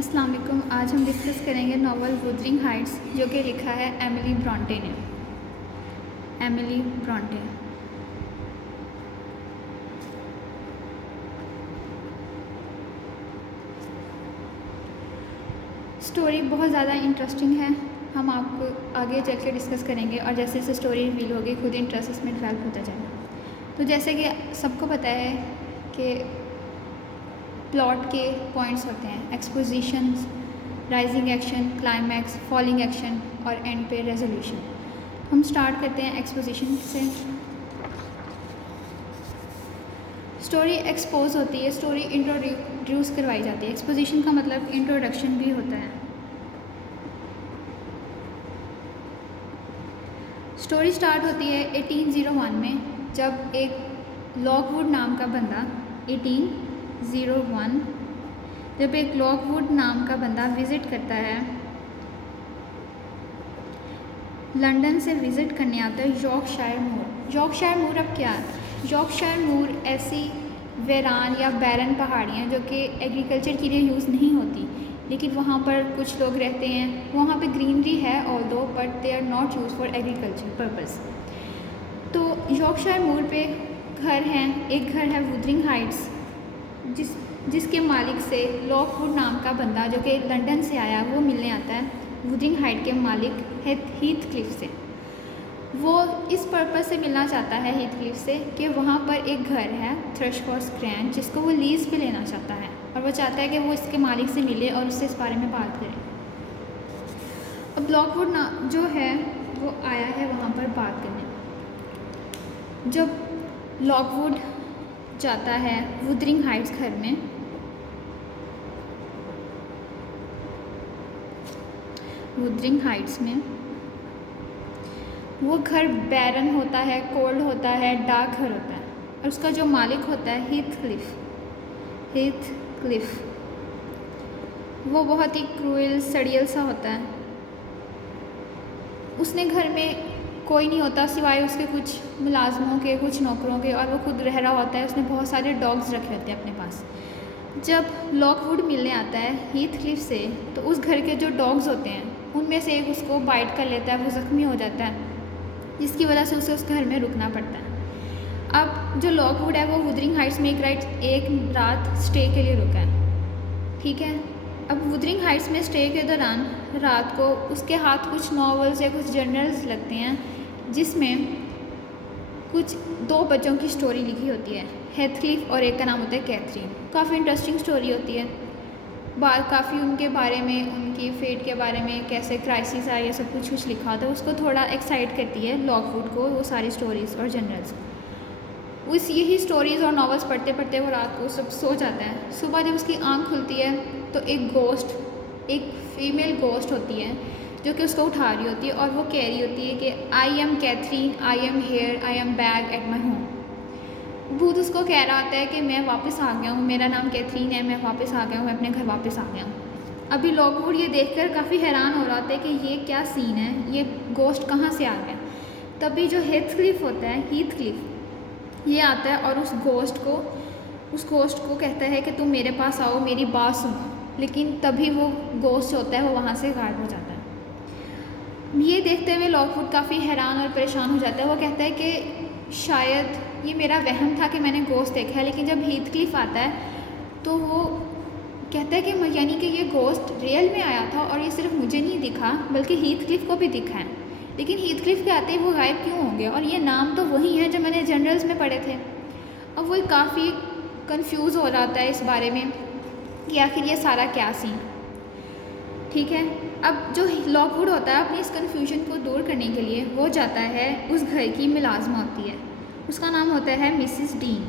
अस्सलाम वालेकुम। आज हम डिस्कस करेंगे नावल वुदरिंग हाइट्स, जो कि लिखा है एमिली ब्रॉन्टे ने। Emily Bronte. स्टोरी बहुत ज़्यादा इंटरेस्टिंग है। हम आपको आगे चल के डिस्कस करेंगे और जैसे जैसे स्टोरी रिवील होगी खुद इंटरेस्ट इसमें डेवलप होता जाएगा। तो जैसे कि सबको पता है कि प्लॉट के पॉइंट्स होते हैं: expositions, rising action, climax, falling action और एंड पे रेजोल्यूशन। हम स्टार्ट करते हैं एक्सपोजिशन से। स्टोरी एक्सपोज होती है, स्टोरी इंट्रोड्यूस करवाई जाती है। एक्सपोजिशन का मतलब इंट्रोडक्शन भी होता है। स्टोरी स्टार्ट होती है 1801 में, जब एक लॉकवुड नाम का बंदा 1801 जब एक लॉकवुड नाम का बंदा विज़िट करता है, लंदन से विज़िट करने आता है यॉर्कशायर मूर। यॉर्कशायर मूर अब क्या है? यॉर्कशायर मूर ऐसी वीरान या बैरन पहाड़ियाँ जो कि एग्रीकल्चर के लिए यूज़ नहीं होती, लेकिन वहाँ पर कुछ लोग रहते हैं। वहाँ पे ग्रीनरी है although, but they are not use for agriculture purpose. तो यॉर्कशायर मूर पे घर हैं। एक घर है वुदरिंग हाइट्स, जिसके मालिक से लॉकवुड नाम का बंदा जो कि लंदन से आया वो मिलने आता है वुदरिंग हाइट के मालिक हीथक्लिफ से। वो इस पर्पस से मिलना चाहता है हीथक्लिफ से कि वहाँ पर एक घर है थ्रशहॉर्स ग्रैंड, जिसको वो लीज पे लेना चाहता है और वो चाहता है कि वो इसके मालिक से मिले और उससे इस बारे में बात करें। अब लॉकवुड ना जो है वो आया है वहाँ पर बात करने। जब लॉकवुड जाता है वुदरिंग हाइट्स घर में, वुदरिंग हाइट्स में वो घर बैरन होता है, कोल्ड होता है, डार्क घर होता है। और उसका जो मालिक होता है हीथक्लिफ, वो बहुत ही क्रूएल सड़ियल सा होता है। उसने घर में कोई नहीं होता सिवाय उसके कुछ मुलाजमों के, कुछ नौकरों के, और वो खुद रह रहा होता है। उसने बहुत सारे डॉग्स रखे होते हैं अपने पास। जब लॉकवुड मिलने आता है हीथक्लिफ से, तो उस घर के जो डॉग्स होते हैं उनमें से एक उसको बाइट कर लेता है, वो ज़ख्मी हो जाता है, जिसकी वजह से उसे उस घर में रुकना पड़ता है। अब जो लॉकवुड है वो वुदरिंग हाइट्स में एक रात स्टे के लिए रुका है, ठीक है। अब वुदरिंग हाइट्स में स्टे के दौरान रात को उसके हाथ कुछ नॉवेल्स या कुछ जर्नल्स लगते हैं, जिसमें कुछ दो बच्चों की स्टोरी लिखी होती है, हीथक्लिफ और एक का नाम होता है कैथरीन। काफ़ी इंटरेस्टिंग स्टोरी होती है। काफ़ी उनके बारे में, उनकी फेट के बारे में, कैसे क्राइसिस आया, ये सब कुछ लिखा होता है। उसको थोड़ा एक्साइट करती है लॉकवुड को वो सारी स्टोरीज़ और जर्नल्स। उस यही स्टोरीज़ और नॉवेल्स पढ़ते पढ़ते वो रात को सब सो जाता है। सुबह जब उसकी आँख खुलती है तो एक फीमेल गोस्ट होती है जो कि उसको उठा रही होती है, और वो कह रही होती है कि I am Catherine, I am here, I am back at my home. भूत उसको कह रहा होता है कि मैं वापस आ गया हूँ, मेरा नाम कैथरीन है, मैं वापस आ गया हूँ, मैं अपने घर वापस आ गया हूँ। अभी लॉकवुड ये देखकर काफ़ी हैरान हो रहा होता है कि ये क्या सीन है, ये गोस्ट कहाँ से आ गया। तभी जो हीथक्लिफ होता है, हीथक्लिफ ये आता है और उस गोस्ट को कहता है कि तुम मेरे पास आओ, मेरी बात सुनो। लेकिन तभी वो गोस्ट होता है वो वहाँ से गायब हो जाता है। ये देखते हुए लॉकवुड काफ़ी हैरान और परेशान हो जाता है। वो कहता है कि शायद ये मेरा वहम था कि मैंने गोस्ट देखा है। लेकिन जब हीथक्लिफ आता है तो वो कहता है कि यानी कि ये गोस्ट रियल में आया था और ये सिर्फ मुझे नहीं दिखा बल्कि हीथक्लिफ को भी दिखा है। लेकिन हीथक्लिफ के आते ही वो गायब क्यों होंगे, और ये नाम तो वही है जो मैंने जर्नल्स में पढ़े थे। अब वो काफ़ी कंफ्यूज हो रहा था इस बारे में कि आखिर ये सारा क्या सीन, ठीक है। अब जो लॉकवुड होता है अपनी इस कन्फ्यूजन को दूर करने के लिए वो जाता है उस घर की मुलाजमा होती है, उसका नाम होता है मिसिस डीन।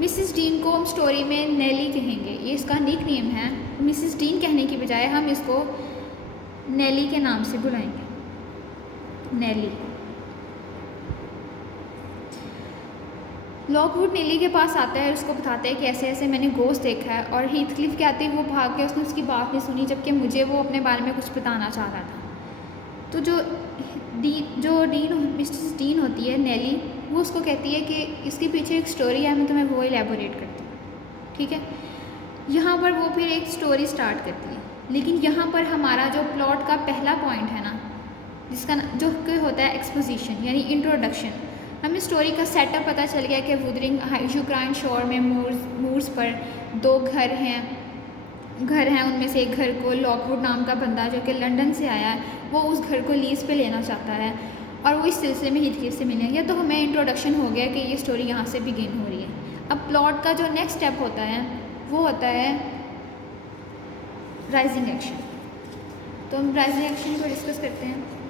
मिसिस डीन को हम स्टोरी में नेली कहेंगे, ये इसका निक नेम है। मिसिस डीन कहने की बजाय हम इसको नेली के नाम से बुलाएंगे, नेली। लॉकवुड नेली के पास आता है, उसको बताता है कि ऐसे ऐसे मैंने गोस्ट देखा है, और हीथक्लिफ के आते ही वो भाग के उसने उसकी बात नहीं सुनी, जबकि मुझे वो अपने बारे में कुछ बताना चाह रहा था। तो जो मिसेस डीन होती है नेली, वो उसको कहती है कि इसके पीछे एक स्टोरी है, मैं तुम्हें वो एलेबोरेट करती हूँ। ठीक है। यहाँ पर वो फिर एक स्टोरी स्टार्ट करती है, लेकिन यहाँ पर हमारा जो प्लॉट का पहला पॉइंट है ना, जिसका जो कि होता है एक्सपोजिशन यानी इंट्रोडक्शन। हमें स्टोरी का सेटअप पता चल गया कि वुदरिंग यूक्रेन शोर में मूर्स पर 2 घर हैं। उनमें से एक घर को लॉकवुड नाम का बंदा जो कि लंदन से आया है, वो उस घर को लीज पे लेना चाहता है और वो इस सिलसिले में हीथक्लिफ से मिले। या तो हमें इंट्रोडक्शन हो गया कि ये स्टोरी यहाँ से बिगिन हो रही है। अब प्लॉट का जो नेक्स्ट स्टेप होता है वो होता है राइजिंग एक्शन। तो हम राइजिंग एक्शन को डिस्कस करते हैं।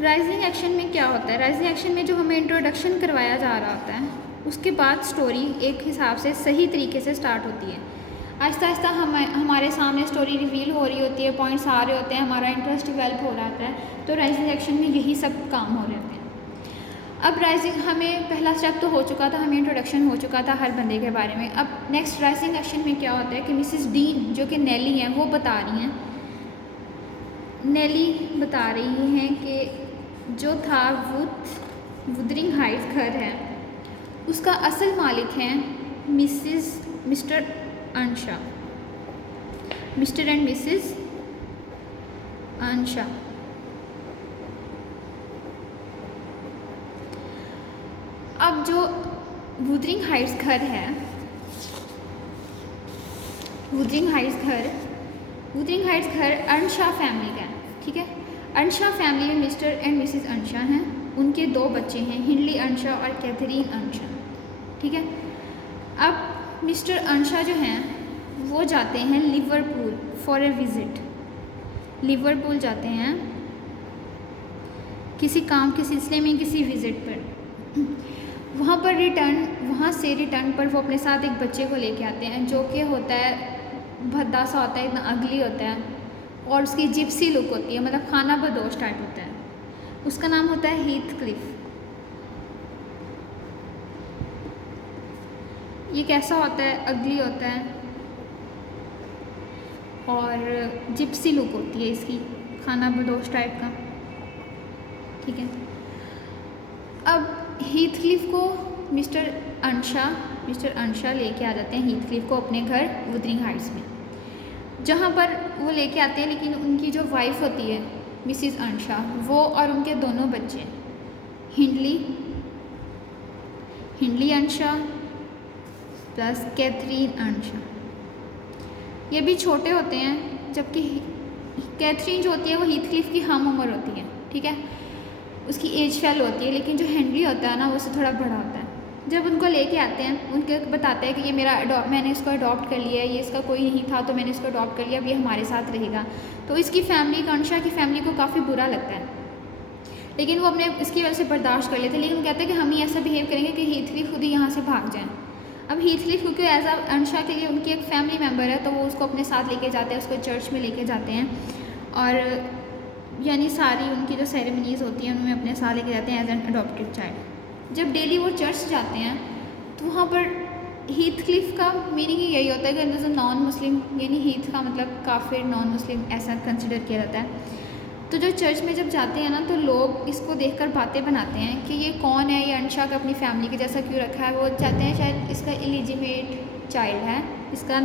राइजिंग एक्शन में क्या होता है? राइजिंग एक्शन में जो हमें इंट्रोडक्शन करवाया जा रहा होता है, उसके बाद स्टोरी एक हिसाब से सही तरीके से स्टार्ट होती है। आहिस्ता आहिस्ता हमारे सामने स्टोरी रिवील हो रही होती है, पॉइंट्स आ रहे होते हैं, हमारा इंटरेस्ट डिवेल्प हो रहा होता है। तो राइजिंग एक्शन में यही सब काम हो रहे होते हैं। अब राइजिंग हमें पहला स्टेप तो हो चुका था, हमें इंट्रोडक्शन हो चुका था हर बंदे के बारे में। अब नेक्स्ट राइजिंग एक्शन में क्या होता है कि मिसिस डीन जो कि नेली हैं, वो बता रही हैं, नेली बता रही हैं कि जो था वुदरिंग हाइट्स घर है, उसका असल मालिक हैं mister Ansha, mister and Mrs Ansha. अब जो वुदरिंग हाइट्स घर है, वुदरिंग हाइट्स घर अंशा फैमिली का है, ठीक है। अंशा फैमिली में मिस्टर एंड मिसेस अंशा हैं, उनके 2 बच्चे हैं, हिंडली अंशा और कैथरीन अंशा, ठीक है। अब मिस्टर अंशा जो हैं वो जाते हैं Liverpool for a visit. Liverpool जाते हैं किसी काम के सिलसिले में, किसी विज़िट पर। वहाँ से रिटर्न पर वो अपने साथ एक बच्चे को लेके आते हैं जो कि होता है भद्दा सा होता है, इतना अगली होता है और उसकी जिप्सी लुक होती है, मतलब खाना बदोश टाइप होता है। उसका नाम होता है हीथक्लिफ। ये कैसा होता है? अगली होता है और जिप्सी लुक होती है इसकी, खाना बदोश टाइप का, ठीक है। अब हीथक्लिफ को मिस्टर अंशा लेके आ जाते हैं हीथक्लिफ को अपने घर वुदरिंग हाइट्स में, जहाँ पर वो लेके आते हैं। लेकिन उनकी जो वाइफ होती है मिसिस अंशा, वो और उनके दोनों बच्चे हिंडली अंशा प्लस कैथरीन अंशा, ये भी छोटे होते हैं, जबकि कैथरीन जो होती है वो हीथक्लिफ की हम उम्र होती है, ठीक है, उसकी एज फेल होती है। लेकिन जो हेनरी होता है ना, वो उससे थोड़ा बड़ा होता है। जब उनको लेके आते हैं, उनके बताते हैं कि ये मैंने इसको अडॉप्ट कर लिया है, ये इसका कोई नहीं था तो मैंने इसको अडॉप्ट कर लिया, अब ये हमारे साथ रहेगा। तो इसकी फैमिली को, अंशा की फैमिली को काफ़ी बुरा लगता है, लेकिन वो अपने इसकी वजह से बर्दाश्त कर लेते हैं। लेकिन वो कहते हैं कि हम ही ऐसा बिहेव करेंगे कि हीथक्लिफ खुद ही यहाँ से भाग जाएँ। अब हीथक्लिफ क्योंकि एज अ अंशा के लिए उनकी एक फैमिली मेम्बर है, तो वो उसको अपने साथ लेके जाते हैं, उसको चर्च में लेके जाते हैं और यानी सारी उनकी जो सेरेमनीज़ होती हैं उनमें अपने साथ लेके जाते हैं एज एन अडॉप्टेड चाइल्ड। जब डेली वो चर्च जाते हैं तो वहाँ पर हीथक्लिफ का मीनिंग ही यही होता है कि एज अ नॉन मुस्लिम, यानी हीथ का मतलब काफिर, नॉन मुस्लिम ऐसा कंसिडर किया जाता है। तो जो चर्च में जब जाते हैं ना, तो लोग इसको देखकर बातें बनाते हैं कि ये कौन है, ये अंशा का अपनी फैमिली के जैसा क्यों रखा है। वो चाहते हैं शायद इसका इलिजिमेट चाइल्ड है, इसका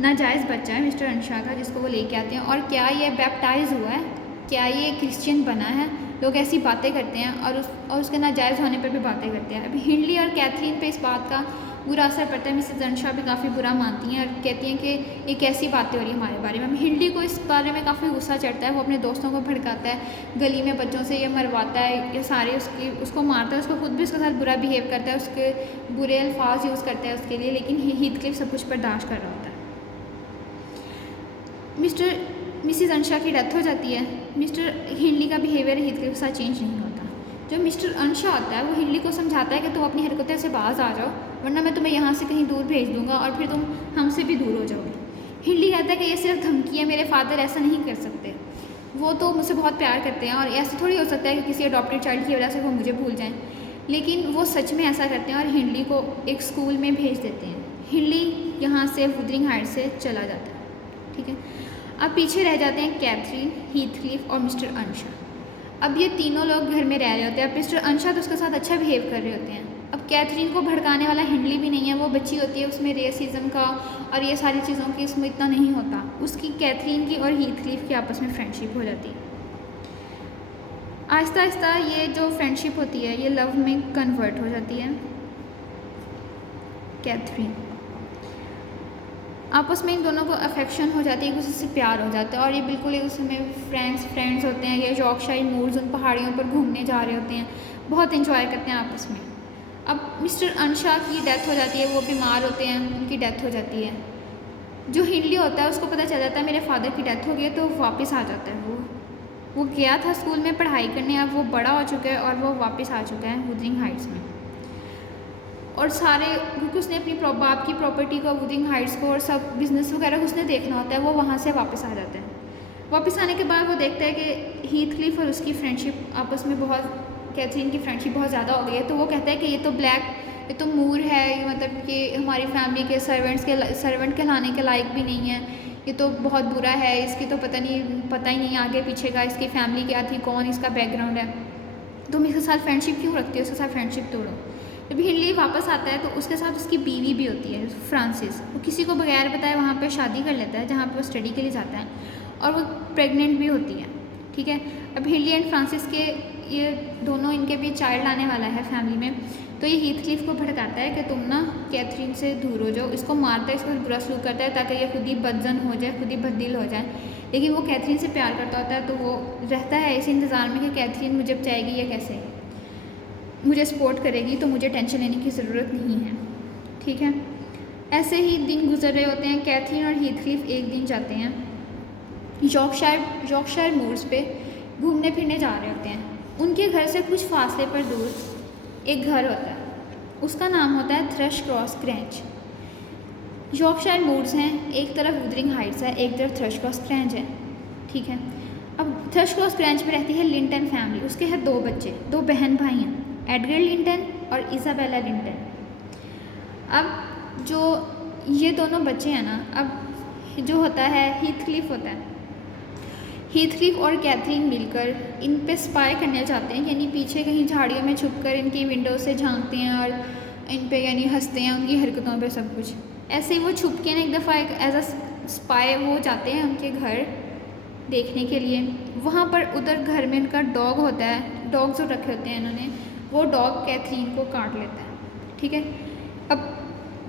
नाजायज़ बच्चा है मिस्टर अंशा का, जिसको वो लेके आते हैं। और क्या ये बैप्टाइज हुआ है, क्या ये क्रिश्चियन बना है, लोग ऐसी बातें करते हैं और उसके नाजायज़ होने पर भी बातें करते हैं। अभी हिंडली और कैथरीन पे इस बात का बुरा असर पड़ता है। मिसेस अंशा भी काफ़ी बुरा मानती हैं और कहती हैं कि ये कैसी बातें हो रही है हमारे बारे में। हिंडली को इस बारे में काफ़ी गुस्सा चढ़ता है, वो अपने दोस्तों को भड़काता है, गली में बच्चों से ये मरवाता है, ये सारे उसको मारता है, उसको खुद भी उसके साथ बुरा बिहेव करता है, उसके बुरे अल्फाज यूज़ करता है उसके लिए। लेकिन हीथक्लिफ सब कुछ बर्दाश्त कर रहा होता है। मिसेस अंशा की डेथ हो जाती है। मिस्टर हिंडली का बिहेवियर हीथक्लिफ के साथ चेंज नहीं होता। जो मिस्टर अंशा होता है वो हिंडली को समझाता है कि तुम अपनी हरकतें से बाज आ जाओ, वरना मैं तुम्हें यहाँ से कहीं दूर भेज दूँगा और फिर तुम हमसे भी दूर हो जाओगे। हिंडली कहता है कि ये सिर्फ धमकी है, मेरे फादर ऐसा नहीं कर सकते, वो तो मुझसे बहुत प्यार करते हैं और ऐसा थोड़ी हो सकता है कि किसी अडॉप्टेड चाइल्ड की वजह से वो मुझे भूल जाएँ। लेकिन वो सच में ऐसा करते हैं और हिंडली को एक स्कूल में भेज देते हैं। हिंडली यहाँ से वुदरिंग हाइट से चला जाता है, ठीक है। अब पीछे रह जाते हैं कैथरीन, हीथक्लिफ और मिस्टर अंशा। अब ये तीनों लोग घर में रह रहे होते हैं। अब मिस्टर अंशा तो उसके साथ अच्छा बिहेव कर रहे होते हैं। अब कैथरीन को भड़काने वाला हिंडली भी नहीं है, वो बच्ची होती है, उसमें रेसिज्म का और ये सारी चीज़ों की उसमें इतना नहीं होता। उसकी कैथरीन की और हीथक्लिफ की आपस में फ्रेंडशिप हो जाती है। आहिस्ता आहिस्ता ये जो फ्रेंडशिप होती है ये लव में कन्वर्ट हो जाती है। कैथरीन आपस में इन दोनों को अफेक्शन हो जाती है, एक दूसरे से प्यार हो जाता है और ये बिल्कुल एक दूसरे में फ्रेंड्स होते हैं। ये यॉर्कशायर मूर्स उन पहाड़ियों पर घूमने जा रहे होते हैं, बहुत इंजॉय करते हैं आपस में। अब मिस्टर अंशा की डेथ हो जाती है, वो बीमार होते हैं, उनकी डेथ हो जाती है। जो हिंडली होता है उसको पता चल जाता है मेरे फादर की डेथ हो गई है, तो वापस आ जाता है। वो गया था स्कूल में पढ़ाई करने, अब वो बड़ा हो चुका है और वो वापस आ चुका है वुदरिंग हाइट्स में। और सारे, क्योंकि उसने अपनी बाप की प्रॉपर्टी को, वुदरिंग हाइट्स को और सब बिजनेस वगैरह उसने देखना होता है, वो वहाँ से वापस आ जाता है। वापस आने के बाद वो देखता है कि हीथक्लिफ और उसकी फ्रेंडशिप आपस में बहुत, कैथरीन की फ्रेंडशिप बहुत ज़्यादा हो गई है। तो वो कहता है कि ये तो ये तो मूर है, ये मतलब कि हमारी फैमिली के सर्वेंट कहलाने के लायक भी नहीं है, ये तो बहुत बुरा है, इसकी तो पता ही नहीं आगे पीछे का इसकी फैमिली क्या थी, कौन इसका बैकग्राउंड है, तुम इसके साथ फ्रेंडशिप क्यों रखती हो, उसके साथ फ्रेंडशिप तोड़ो। जब हिंडली वापस आता है तो उसके साथ उसकी बीवी भी होती है फ्रांसिस। वो किसी को बगैर बताए वहाँ पर शादी कर लेता है जहाँ पर वो स्टडी के लिए जाता है, और वो प्रेग्नेंट भी होती है, ठीक है। अब हिंडली एंड फ्रांसिस के ये दोनों, इनके भी चाइल्ड आने वाला है फैमिली में। तो ये हीथक्लिफ को भड़काता है कि तुम ना कैथरीन से दूर हो जाओ, इसको मारता है, इसको बुरा सलूक करता है ताकि ये खुद ही बदजन हो जाए, खुद ही बददिल हो जाए। लेकिन वो कैथरीन से प्यार करता होता है, तो वो रहता है इस इंतज़ार में कि कैथरीन मुझे बचाएगी या कैसे, मुझे सपोर्ट करेगी, तो मुझे टेंशन लेने की ज़रूरत नहीं है, ठीक है। ऐसे ही दिन गुजर रहे होते हैं। कैथरीन और हीथक्लिफ एक दिन जाते हैं यॉर्कशायर मूर्स पे घूमने फिरने जा रहे होते हैं। उनके घर से कुछ फासले पर दूर एक घर होता है, उसका नाम होता है Thrush Cross Grange. Yorkshire moors हैं, एक तरफ वुदरिंग हाइट्स है, एक तरफ थ्रश क्रॉस ग्रेंज है, ठीक है। अब थ्रश क्रॉस ग्रेंज में रहती है लिंटन फैमिली, उसके हैं 2 बच्चे, 2 बहन भाई हैं, एडगर लिंटन और इज़ाबेला लिंटन। अब जो ये दोनों बच्चे हैं ना, अब जो होता है हीथक्लिफ होता है, हीथक्लिफ और कैथरीन मिलकर इन पे स्पाई करने जाते हैं, यानी पीछे कहीं झाड़ियों में छुपकर इनकी विंडो से झांकते हैं और इन पे यानी हंसते हैं उनकी हरकतों पे सब कुछ। ऐसे ही वो छुप के ना एक दफ़ा एक एज अ स्पाई वो जाते हैं उनके घर देखने के लिए। वहाँ पर उधर घर में इनका डॉग होता है, डॉग जो रखे होते हैं इन्होंने, वो डॉग कैथरीन को काट लेता है, ठीक है। अब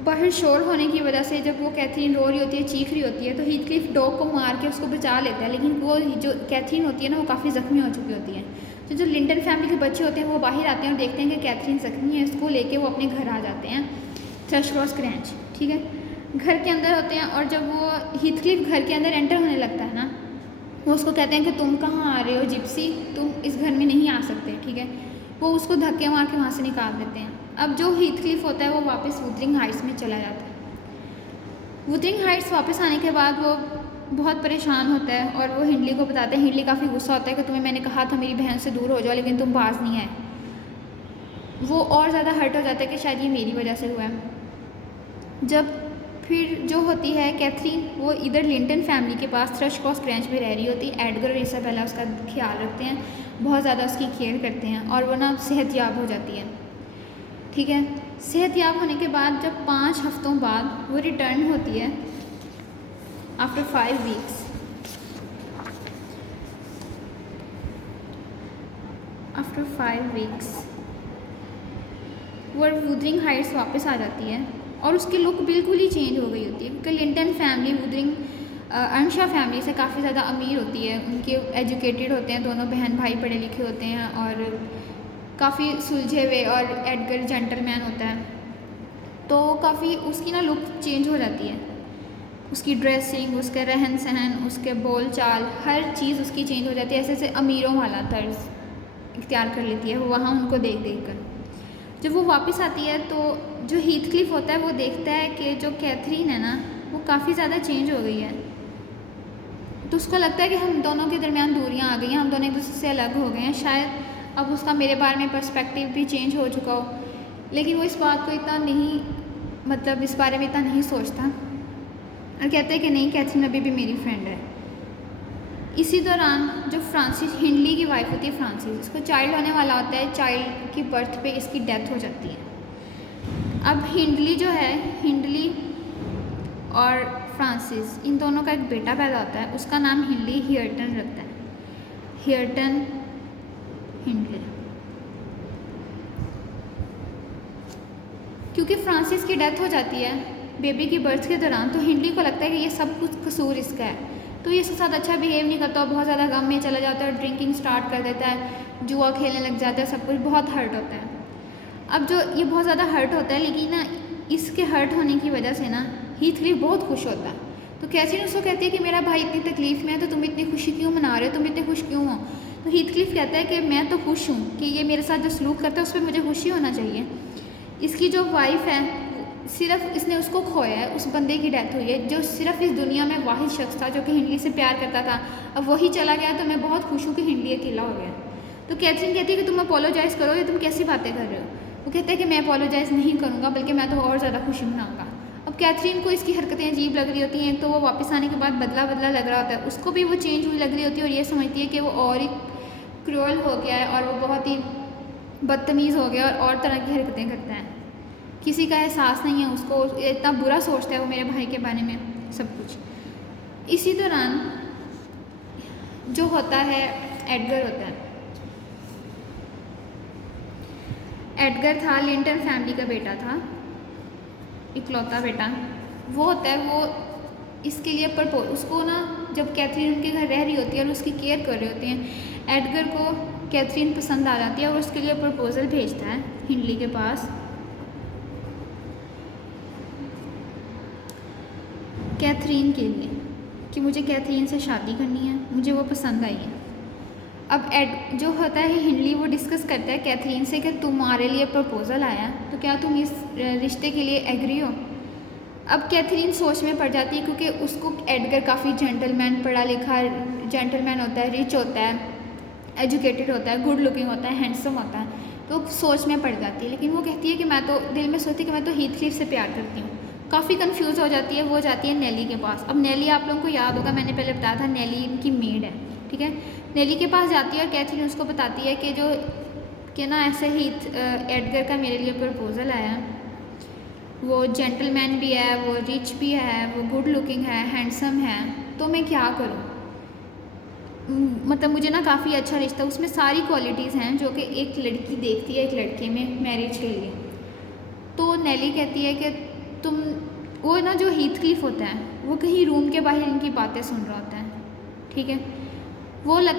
बाहर शोर होने की वजह से जब वो कैथरीन रो रही होती है, चीख रही होती है, तो हीथक्लिफ डॉग को मार के उसको बचा लेता है, लेकिन वो जो कैथरीन होती है ना, वो काफ़ी ज़ख्मी हो चुकी होती है। तो जो लिंटन फैमिली के बच्चे होते हैं वो बाहर आते हैं और देखते हैं कि कैथरीन ज़ख्मी है, उसको लेके वो अपने घर आ जाते हैं थ्रश क्रॉस ग्रेंज, ठीक है। घर के अंदर होते हैं और जब वो हीथक्लिफ घर के अंदर एंटर होने लगता है ना, वो उसको कहते हैं कि तुम कहाँ आ रहे हो जिप्सी, तुम इस घर में नहीं आ सकते, ठीक है। वो उसको धक्के मार के वहाँ से निकाल देते हैं। अब जो हीथक्लिफ होता है वो वापस वुदरिंग हाइट्स में चला जाता है। वुदरिंग हाइट्स वापस आने के बाद वो बहुत परेशान होता है और वो हिंडली को बताता है। हिंडली काफ़ी गुस्सा होता है कि तुम्हें मैंने कहा था मेरी बहन से दूर हो जाओ, लेकिन तुम बाज नहीं आए। वो और ज़्यादा हर्ट हो जाता है कि शायद ये मेरी वजह से हुआ है। जब फिर जो होती है कैथरीन, वो इधर लिंटन फैमिली के पास थ्रश क्रॉस ग्रेंज में रह रही होती है। एडगर और इज़ाबेला उसका ख्याल रखते हैं, बहुत ज़्यादा उसकी केयर करते हैं और वो ना सेहतयाब हो जाती है, ठीक है। सेहतयाब होने के बाद जब 5 हफ्तों बाद वो रिटर्न होती है आफ्टर 5 वीक्स, वो वुदरिंग हाइट्स वापस आ जाती है और उसकी लुक बिल्कुल ही चेंज हो गई होती है, क्योंकि Linton family Wuthering Ansha family से काफ़ी ज़्यादा अमीर होती है। उनके एजुकेटेड होते हैं, दोनों बहन भाई पढ़े लिखे होते हैं और काफ़ी सुलझे हुए, और एडगर जेंटलमैन होता है, तो काफ़ी उसकी ना लुक चेंज हो जाती है। उसकी ड्रेसिंग, उसके रहन सहन, उसके बोल चाल, हर चीज़ उसकी चेंज हो जाती है। ऐसे अमीरों वाला तर्ज इख्तियार कर लेती है वो वहाँ उनको देख देख कर। जब वो वापस आती है तो जो हीथक्लिफ होता है वो देखता है कि जो कैथरीन है ना, वो काफ़ी ज़्यादा चेंज हो गई है। तो उसको लगता है कि हम दोनों के दरमियान दूरियां आ गई हैं, हम दोनों एक दूसरे से अलग हो गए हैं, शायद अब उसका मेरे बारे में पर्सपेक्टिव भी चेंज हो चुका हो। लेकिन वो इस बात को इतना नहीं मतलब इस बारे में इतना नहीं सोचता और कहता है कि नहीं, कैथरीन अभी भी मेरी फ्रेंड है। इसी दौरान जो फ्रांसिस, हिंडली की वाइफ होती है फ्रांसिस, इसको चाइल्ड होने वाला होता है। चाइल्ड की बर्थ पे इसकी डेथ हो जाती है। अब हिंडली जो है, हिंडली और फ्रांसिस, इन दोनों का एक बेटा पैदा होता है। उसका नाम हिंडली हियर्टन रखता है, हियर्टन हिंडली। क्योंकि फ्रांसिस की डेथ हो जाती है बेबी की बर्थ के दौरान, तो हिंडली को लगता है कि ये सब कुछ कसूर इसका है, तो ये इसके साथ अच्छा बिहेव नहीं करता, बहुत ज़्यादा गम में चला जाता है, ड्रिंकिंग स्टार्ट कर देता है, जुआ खेलने लग जाता है, सब कुछ बहुत हर्ट होता है। अब जो ये बहुत ज़्यादा हर्ट होता है, लेकिन ना इसके हर्ट होने की वजह से ना हीथक्लिफ बहुत खुश होता है। तो कैथरीन उसको कहती है कि मेरा भाई इतनी तकलीफ़ में है, तो तुम इतनी खुशी क्यों मना रहे हो, तुम इतने खुश क्यों हो। तो हीथक्लिफ कहता है कि मैं तो खुश हूँ कि ये मेरे साथ जो सलूक करता है उस पर मुझे खुशी होना चाहिए। इसकी जो वाइफ है, सिर्फ इसने उसको खोया है, उस बंदे की डेथ हुई है जो सिर्फ इस दुनिया में वाहिद शख्स था जो कि हिंडली से प्यार करता था। अब वही चला गया, तो मैं बहुत खुश हूँ कि हिंडली अकेला हो गया। तो कैथरीन कहती है कि तुम अपोलोजाइज़ करो, ये तुम कैसी बातें कर रहे हो। वो कहता है कि मैं अपोलोजाइज़ नहीं करूँगा, बल्कि मैं तो और ज़्यादा खुशी मनाऊँगा। अब कैथरीन को इसकी हरकतें अजीब लग रही होती हैं। तो वो वापस आने के बाद बदला बदला लग रहा होता है, उसको भी वो चेंज हुई लग रही होती है और ये समझती है कि वो और ही क्रूअल हो गया है और वो बहुत ही बदतमीज़ हो गया और तरह की हरकतें करता है। किसी का एहसास नहीं है उसको, इतना बुरा सोचता है वो मेरे भाई के बारे में सब कुछ। इसी दौरान जो होता है, एडगर होता है। एडगर था लिंटन फैमिली का बेटा था, इकलौता बेटा। वो होता है, वो इसके लिए उसको ना, जब कैथरीन उनके घर रह रही होती है और उसकी केयर कर रहे होते हैं, एडगर को कैथरीन पसंद आ जाती है और उसके लिए प्रपोज़ल भेजता है हिंडली के पास कैथरीन के लिए कि मुझे कैथरीन से शादी करनी है, मुझे वो पसंद आई है। अब जो होता है हिंडली, वो डिस्कस करता है कैथरीन से कि तुम्हारे लिए प्रपोज़ल आया है, तो क्या तुम इस रिश्ते के लिए एग्री हो। अब कैथरीन सोच में पड़ जाती है, क्योंकि उसको एडगर काफ़ी जेंटलमैन, पढ़ा लिखा जेंटलमैन होता है, रिच होता है, एजुकेटेड होता है, गुड लुकिंग होता है, हैंडसम होता है, तो सोच में पड़ जाती है। लेकिन वो कहती है कि मैं तो दिल में सोचती कि मैं तो हीथक्लिफ से प्यार करती हूँ। काफ़ी कंफ्यूज हो जाती है। वो जाती है नेली के पास। अब नेली, आप लोगों को याद होगा, मैंने पहले बताया था, नेली इनकी मेड है, ठीक है। नेली के पास जाती है और कैथरीन उसको बताती है कि ना ऐसे ही एडगर का मेरे लिए प्रपोज़ल आया, वो जेंटलमैन भी है, वो रिच भी है, वो गुड लुकिंग है, हैंडसम है, तो मैं क्या करूँ। मतलब मुझे ना काफ़ी अच्छा रिश्ता, उसमें सारी क्वालिटीज़ हैं जो कि एक लड़की देखती है एक लड़के में मैरिज के लिए। तो नेली कहती है कि तुम, वो ना जो हीथक्लिफ होता है वो कहीं रूम के बाहर इनकी बातें सुन रहा होता है, ठीक है।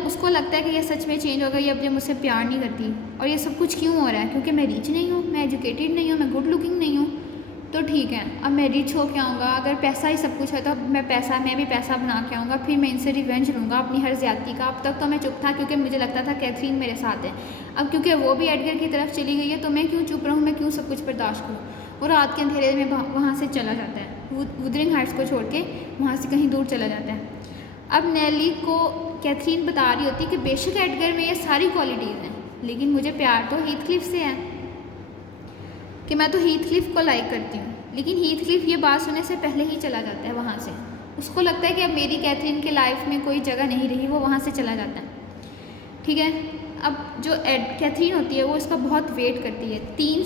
उसको लगता है कि ये सच में चेंज हो गई, अब ये मुझसे प्यार नहीं करती। और ये सब कुछ क्यों हो रहा है, क्योंकि मैं रिच नहीं हूँ, मैं एजुकेटेड नहीं हूँ, मैं गुड लुकिंग नहीं हूँ। तो ठीक है, अब मैं रिच हो के आऊँगा, अगर पैसा ही सब कुछ है तो मैं भी पैसा बना के आऊँगा, फिर मैं इनसे रिवेंज लूँगा अपनी हर ज़्यादती का। अब तक तो मैं चुप था क्योंकि मुझे लगता था कैथरीन मेरे साथ है। अब क्योंकि वो भी एडगर की तरफ चली गई है, तो मैं क्यों चुप रहूँ, मैं क्यों सब कुछ बर्दाश्त करूँ। वो रात के अंधेरे में वहाँ से चला जाता है, वुदरिंग हाइट्स को छोड़ के वहाँ से कहीं दूर चला जाता है। अब नेली को कैथरीन बता रही होती है कि बेशक एडगर में ये सारी क्वालिटीज़ हैं, लेकिन मुझे प्यार तो हीथक्लिफ से है, कि मैं तो हीथक्लिफ को लाइक करती हूँ। लेकिन हीथक्लिफ ये बात सुनने से पहले ही चला जाता है वहाँ से। उसको लगता है कि अब मेरी कैथरीन के लाइफ में कोई जगह नहीं रही, वो वहाँ से चला जाता है, ठीक है। अब जो कैथरीन होती है वो इसका बहुत वेट करती है, 3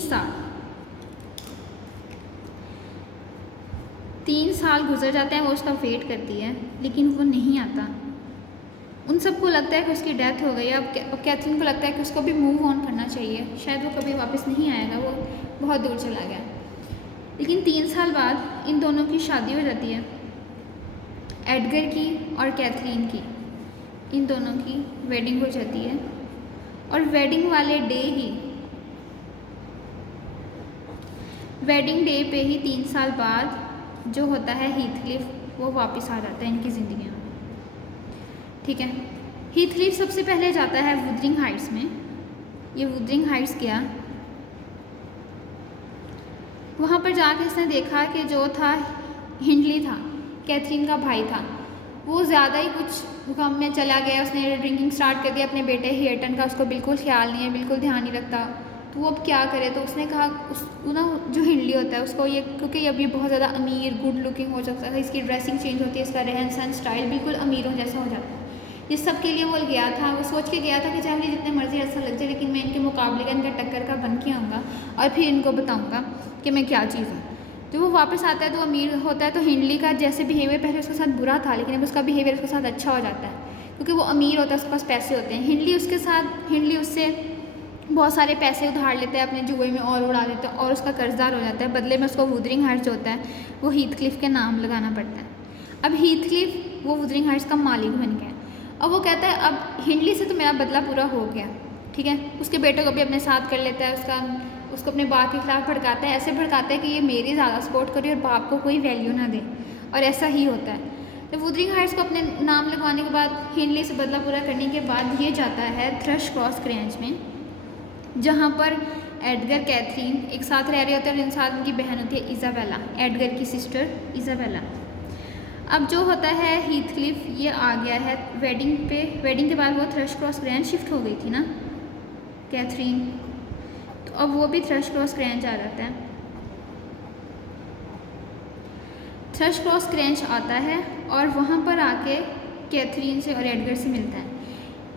साल गुजर जाते हैं, वो उसका वेट करती है, लेकिन वो नहीं आता। उन सबको लगता है कि उसकी डेथ हो गई है। अब कैथरीन को लगता है कि उसको भी मूव ऑन करना चाहिए, शायद वो कभी वापस नहीं आएगा, वो बहुत दूर चला गया। लेकिन 3 साल बाद इन दोनों की शादी हो जाती है, एडगर की और कैथरीन की। इन दोनों की वेडिंग हो जाती है और वेडिंग वाले डे ही, वेडिंग डे पे ही 3 साल बाद जो होता है हीथक्लिफ वो वापस आ जाता है इनकी ज़िंदगी में, ठीक है। हीथक्लिफ सबसे पहले जाता है वुदरिंग हाइट्स में। ये वुदरिंग हाइट्स गया, वहाँ पर जाके इसने देखा कि जो था हिंडली था, कैथरीन का भाई था, वो ज़्यादा ही कुछ गम में चला गया। उसने ड्रिंकिंग स्टार्ट कर दिया, अपने बेटे हियर्टन का उसको बिल्कुल ख्याल नहीं है, बिल्कुल ध्यान नहीं रखता। तो वो अब क्या करे, तो उसने कहा वो ना जो हिंडली होता है उसको ये, क्योंकि अब ये बहुत ज़्यादा अमीर गुड लुकिंग हो सकता है, इसकी ड्रेसिंग चेंज होती है, इसका रहन सहन स्टाइल बिल्कुल अमीरों जैसा हो जाता है। ये सब के लिए वो गया था, वो सोच के गया था कि चाहे मुझे जितने मर्जी ऐसा लग जाए लेकिन मैं इनके मुकाबले का, इनका टक्कर का बन के आऊँगा और फिर इनको बताऊँगा कि मैं क्या चीज़ हूँ। तो वो वापस आता है तो अमीर होता है, तो हिंडली का जैसे बिहेवियर पहले उसके साथ बुरा था लेकिन अब उसका बिहेवियर उसके साथ अच्छा हो जाता है क्योंकि वो अमीर होता है, उसके पास पैसे होते हैं। हिंडली उससे बहुत सारे पैसे उधार लेता है, अपने जुए में और उड़ा देता है और उसका कर्जदार हो जाता है। बदले में उसको वुदरिंग हाइट्स जो होता है वो हीथक्लिफ के नाम लगाना पड़ता है। अब हीथक्लिफ वो वुदरिंग हाइट्स का मालिक बन गया और वो कहता है अब हिंडली से तो मेरा बदला पूरा हो गया, ठीक है। उसके बेटे को भी अपने साथ कर लेता है, उसको अपने बाप के खिलाफ भड़काता है, ऐसे भड़काता है कि ये मेरी ज़्यादा सपोर्ट करे और बाप को कोई वैल्यू ना दे, और ऐसा ही होता है। तो वुदरिंग हाइट्स को अपने नाम लगवाने के बाद, हिंडली से बदला पूरा करने के बाद ये जाता है थ्रश क्रॉस ग्रेंज में, जहाँ पर एडगर कैथरीन एक साथ रह रहे होते हैं और इनके साथ उनकी बहन होती है इज़ाबेला, एडगर की सिस्टर इज़ाबेला। अब जो होता है हीथक्लिफ ये आ गया है वेडिंग के बाद वो थ्रश क्रॉस ग्रेंज शिफ्ट हो गई थी ना कैथरीन, तो अब वो भी थ्रश क्रॉस ग्रेंज आ जाता है। थ्रश क्रॉस ग्रेंज आता है और वहाँ पर आके कैथरीन से और एडगर से मिलता है।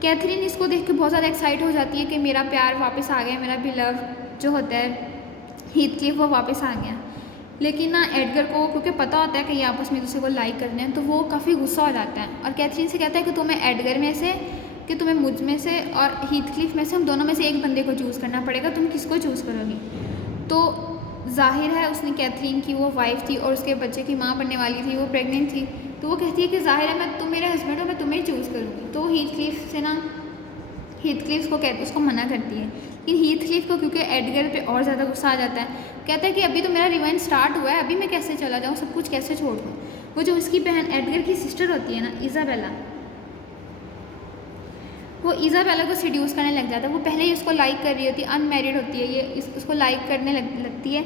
कैथरीन इसको देख के बहुत ज़्यादा एक्साइट हो जाती है कि मेरा प्यार वापस आ गया, मेरा बिलव जो होता है हीथक्लिफ वो वापस आ गया। लेकिन ना एडगर को क्योंकि पता होता है कि ये आपस में दूसरे को लाइक करने हैं, तो वो काफ़ी गुस्सा हो जाता है और कैथरीन से कहता है कि तुम्हें एडगर में से, कि तुम्हें मुझ में से और हीथक्लिफ में से, हम दोनों में से एक बंदे को चूज़ करना पड़ेगा, तुम किसको चूज़ करोगी। तो जाहिर है उसने कैथरीन की वो वाइफ थी और उसके बच्चे की माँ बनने वाली थी, वो प्रेग्नेंट थी, तो वो कहती है कि जाहिर है तुम मेरे हस्बैंड हो, मैं तुम्हें चूज़ करूँगी। तो हीथक्लिफ उसको मना करती है, लेकिन हीथक्लिफ को क्योंकि एडगर पे और ज़्यादा गुस्सा आ जाता है, कहता है कि अभी तो मेरा रिवेंज स्टार्ट हुआ है, अभी मैं कैसे चला जाऊँ, सब कुछ कैसे छोड़ दूँ। वो जो उसकी बहन एडगर की सिस्टर होती है ना इज़ाबेला, वो इज़ाबेला को सीड्यूस करने लग जाता है। वो पहले ही उसको लाइक कर रही होती है, अनमैरिड होती है ये, उसको लाइक करने लगती है,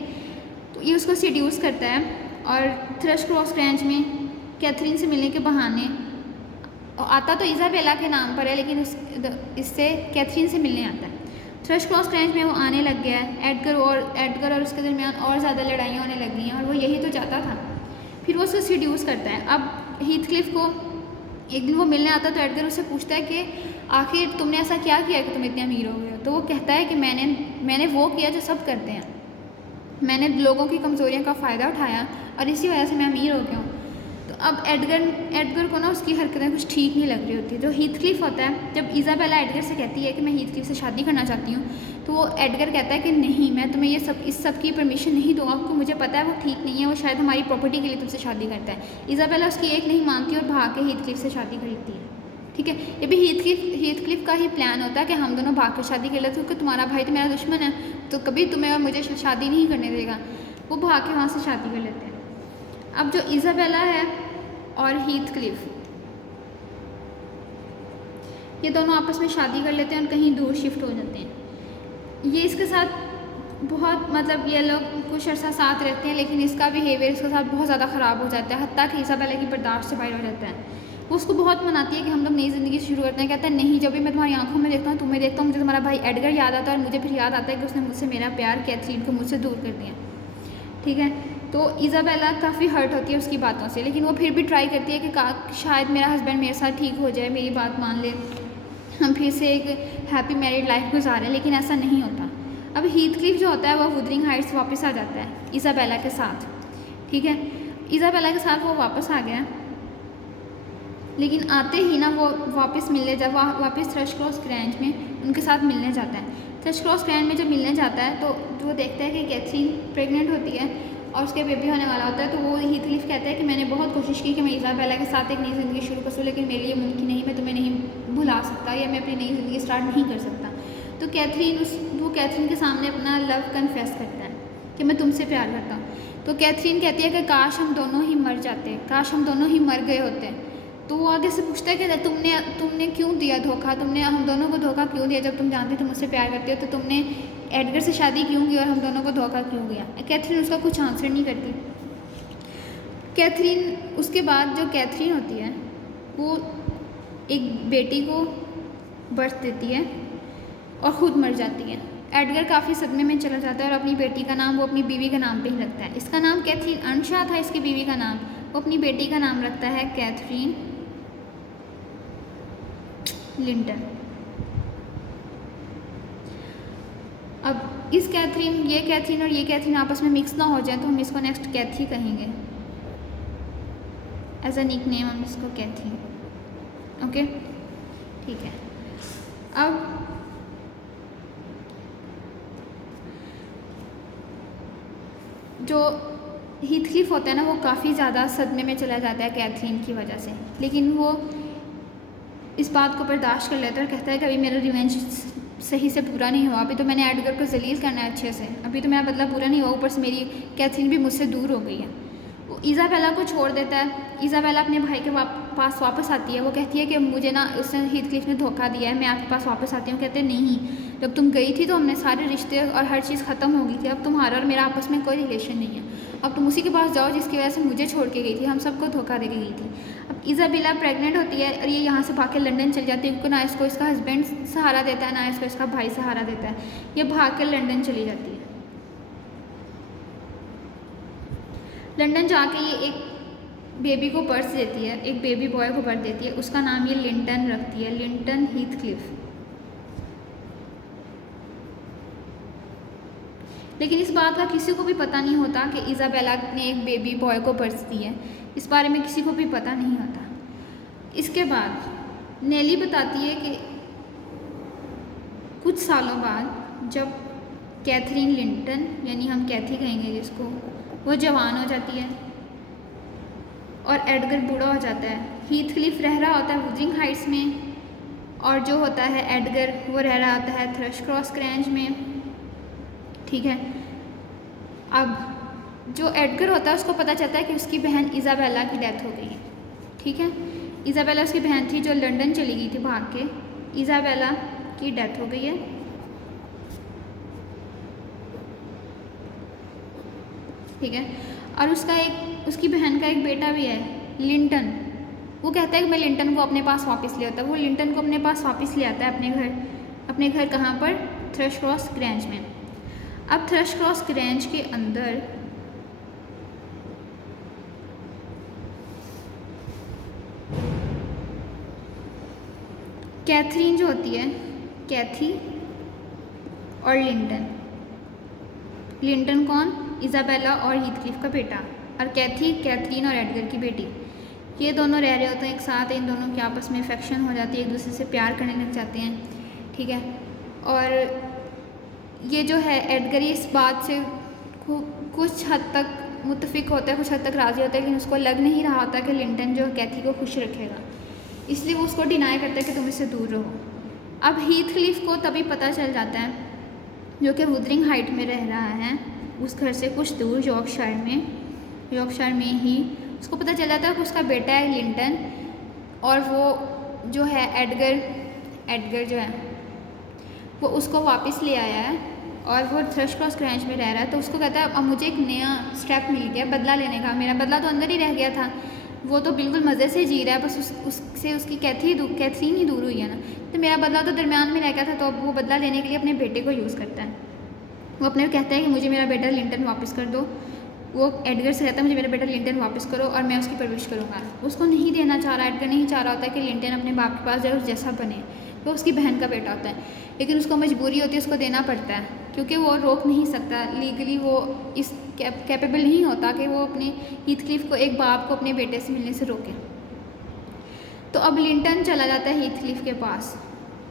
तो ये उसको सीड्यूस करता है और थ्रश क्रॉस ग्रेंज में कैथरीन से मिलने के बहाने, और आता तो इज़ाबेला के नाम पर है लेकिन इससे कैथरीन से मिलने आता है। थ्रश क्रॉस ग्रेंज में वो आने लग गया है, एडगर और उसके दरमियान और ज़्यादा लड़ाइयाँ होने लग गई हैं और वो यही तो चाहता था। फिर वो उसको सीड्यूस करता है। अब हीथक्लिफ को एक दिन वो मिलने आता है तो एडगर उससे पूछता है कि आखिर तुमने ऐसा क्या किया कि तुम इतने अमीर हो गए हो। तो वो कहता है कि मैंने वो किया जो सब करते हैं, मैंने लोगों की कमज़ोरियों का फ़ायदा उठाया और इसी वजह से मैं अमीर हो गया हूँ। तो अब एडगर को ना उसकी हरकतें कुछ ठीक नहीं लग रही होती। जो हीथक्लिफ होता है, जब इज़ाबेला एडगर से कहती है कि मैं हीथक्लिफ से शादी करना चाहती हूँ, तो वो एडगर कहता है कि नहीं, मैं तुम्हें इस सब की परमिशन नहीं दूंगा, क्योंकि मुझे पता है वो ठीक नहीं है, वो शायद हमारी प्रॉपर्टी के लिए तुमसे शादी करता है। इज़ाबेला उसकी एक नहीं मानती और भाग के हीथक्लिफ से शादी कर लेती है, ठीक है। ये भी हीथक्लिफ का ही प्लान होता है कि हम दोनों भाग के शादी कर लेते हैं, क्योंकि तुम्हारा भाई तो मेरा दुश्मन है, तो कभी तुम्हें और मुझे शादी नहीं करने देगा। वो भाग के वहाँ से शादी कर लेते हैं। अब जो इज़ाबेला है और हीथक्लिफ, ये दोनों आपस में शादी कर लेते हैं और कहीं दूर शिफ्ट हो जाते हैं। ये इसके साथ बहुत मतलब ये लोग कुछ अर्सा साथ रहते हैं, लेकिन इसका बिहेवियर इसके साथ बहुत ज़्यादा ख़राब हो जाता है, हत्ता कि इज़ाबेला की बर्दाश्त से बाहर हो जाता है। वो उसको बहुत मनाती है कि हम लोग नई ज़िंदगी शुरू करते हैं। कहता है नहीं, जब भी मैं तुम्हारी आंखों में देखता हूँ, तुम्हें देखता हूँ, मुझे तुम्हारा भाई एडगर याद आता है और मुझे फिर याद आता है कि उसने मुझसे मेरा प्यार कैथरीन को मुझसे दूर कर दिया, ठीक है। तो इज़ाबेला काफ़ी हर्ट होती है उसकी बातों से, लेकिन वो फिर भी ट्राई करती है कि शायद मेरा हस्बैंड मेरे साथ ठीक हो जाए, मेरी बात मान ले, हम फिर से एक हैप्पी मैरिड लाइफ गुजारें, लेकिन ऐसा नहीं होता। अब हीथक्लिफ जो होता है वो वुदरिंग हाइट्स वापस आ जाता है इज़ाबेला के साथ, ठीक है। इज़ाबेला के साथ वो वापस आ गया, लेकिन आते ही ना वो वापस थ्रश क्रॉस ग्रेंज में उनके साथ मिलने जाता है। थ्रश क्रॉस ग्रेंज में जब मिलने जाता है तो वो देखता है कि कैथरीन प्रेग्नेंट होती है और उसके बेबी होने वाला होता है। तो वो हीथक्लिफ कहता है कि मैंने बहुत कोशिश की कि मैं इज़ाबेला के साथ एक नई ज़िंदगी शुरू कर सकूँ, लेकिन मेरे लिए मुमकिन नहीं, मैं तुम्हें नहीं भुला सकता या मैं अपनी नई ज़िंदगी स्टार्ट नहीं कर सकता। तो कैथरीन के सामने अपना लव कन्फेस करता है कि मैं तुमसे प्यार करता हूँ। तो कैथरीन कहती है कि काश हम दोनों ही मर जाते, काश हम दोनों ही मर गए होते। तो वो आगे से पूछता है कि तुमने क्यों दिया धोखा, तुमने हम दोनों को धोखा क्यों दिया, जब तुम जानते थे मुझसे प्यार करते हो, तो तुमने एडगर से शादी क्यों की और हम दोनों को धोखा क्यों दिया। कैथरीन उसका कुछ आंसर नहीं करती। उसके बाद जो कैथरीन होती है वो एक बेटी को बर्थ देती है और ख़ुद मर जाती है। एडगर काफ़ी सदमे में चला जाता है और अपनी बेटी का नाम वो अपनी बीवी का नाम पे ही रखता है। इसका नाम कैथरीन अर्नशॉ था, इसकी बीवी का नाम, वो अपनी बेटी का नाम रखता है कैथरीन लिंटन। अब इस कैथरीन, ये कैथरीन और ये कैथरीन आपस में मिक्स ना हो जाए तो हम इसको नेक्स्ट कैथी कहेंगे, एज अ निक नेम हम इसको कैथी। ओके, ठीक है। अब जो हीथक्लिफ होता है ना, वो काफ़ी ज़्यादा सदमे में चला जाता है कैथरीन की वजह से, लेकिन वो इस बात को बर्दाश्त कर लेता है और कहता है कि अभी मेरा रिवेंज सही से पूरा नहीं हुआ, अभी तो मैंने एडगर को जलील करना है अच्छे से, अभी तो मेरा बदला पूरा नहीं हुआ, ऊपर से मेरी कैथरीन भी मुझसे दूर हो गई है। वो इज़ाबेला को छोड़ देता है। इज़ाबेला अपने भाई के पास वापस आती है। वो कहती है कि मुझे ना उसने हीथक्लिफ ने धोखा दिया है, मैं आपके पास वापस आती हूँ। कहते हैं नहीं, जब तुम गई थी तो हमने सारे रिश्ते और हर चीज़ ख़त्म हो गई थी, अब तुम्हारा और मेरा आपस में कोई रिलेशन नहीं है, अब तुम उसी के पास जाओ जिसकी वजह से मुझे छोड़ के गई थी, हम सबको धोखा दे के गई थी। अब इज़ाबेला प्रेग्नेंट होती है और ये यहाँ से भाग के लंदन चल जाती है, क्योंकि ना इसको इसका हस्बैंड सहारा देता है, ना इसको इसका भाई सहारा देता है। ये भाग कर लंदन चली जाती है। लंदन जाके ये एक बेबी को बर्थ देती है, एक बेबी बॉय को बर्थ देती है, उसका नाम ये लिंटन रखती है, लिंटन हीथक्लिफ। लेकिन इस बात का किसी को भी पता नहीं होता कि इज़ाबेला ने एक बेबी बॉय को बर्थ दी है, इस बारे में किसी को भी पता नहीं होता। इसके बाद नेली बताती है कि कुछ सालों बाद जब कैथरीन लिंटन, यानी हम कैथी कहेंगे जिसको, वो जवान हो जाती है और एडगर बूढ़ा हो जाता है। हीथक्लिफ रह रहा होता है वुदरिंग हाइट्स में, और जो होता है एडगर वो रह रहा होता है थ्रशक्रॉस ग्रैंज में, ठीक है। अब जो एडगर होता है उसको पता चलता है कि उसकी बहन इज़ाबेला की डेथ हो गई है, ठीक है। इज़ाबेला उसकी बहन थी जो लंदन चली गई थी भाग के, इज़ाबेला की डेथ हो गई है। ठीक है, और उसकी बहन का एक बेटा भी है लिंटन। वो कहता है कि मैं लिंटन को अपने पास वापस ले आता है। वो लिंटन को अपने पास वापस ले आता है अपने घर कहाँ पर, थ्रशक्रॉस ग्रैंज में। अब थ्रशक्रॉस ग्रैंज के अंदर कैथरीन जो होती है, कैथी और लिंटन कौन, इज़ाबेला और हीथक्लिफ का बेटा, और कैथी कैथरीन और एडगर की बेटी। ये दोनों रह रहे होते हैं एक साथ, इन दोनों की आपस में अफेक्शन हो जाती है, एक दूसरे से प्यार करने लग जाते हैं, ठीक है। और ये जो है एडगर इस बात से कुछ हद तक मुत्तफिक होता है, कुछ हद तक राज़ी होता है, लेकिन उसको लग नहीं रहा होता कि लिंटन जो कैथी को खुश रखेगा, इसलिए वो उसको डिनाई करता है कि तुम इससे दूर रहो। अब हीथक्लिफ को तभी पता चल जाता है, जो कि वुदरिंग हाइट में रह रहा है, उस घर से कुछ दूर यॉर्कशायर में ही उसको पता चल जाता है कि उसका बेटा है लिंटन, और वो जो है एडगर जो है वो उसको वापस ले आया है और वो थ्रशक्रॉस ग्रैंज में रह रहा है। तो उसको कहता है अब मुझे एक नया स्टेप मिल गया बदला लेने का, मेरा बदला तो अंदर ही रह गया था, वो तो बिल्कुल मज़े से जी रहा है, बस उससे उसकी कैथरीन ही दूर हुई है ना, तो मेरा बदला तो दरमियान में रह गया था। तो अब वो बदला लेने के लिए अपने बेटे को यूज़ करता है। वो अपने कहता है कि मुझे मेरा बेटा लिंटन वापस कर दो। वो एडगर से कहता है मुझे मेरा बेटा लिंटन वापस करो और मैं उसकी परवरिश करूँगा। उसको नहीं देना चाह रहा, एडगर नहीं चाह रहा होता कि लिंटन अपने बाप के पास जाए और जैसा बने, वो उसकी बहन का बेटा होता है, लेकिन उसको मजबूरी होती है, उसको देना पड़ता है, क्योंकि वो रोक नहीं सकता लीगली, वो इस कैपेबल नहीं होता कि वो अपने हीथक्लिफ को, एक बाप को अपने बेटे से मिलने से रोके। तो अब लिंटन चला जाता है हीथक्लिफ के पास।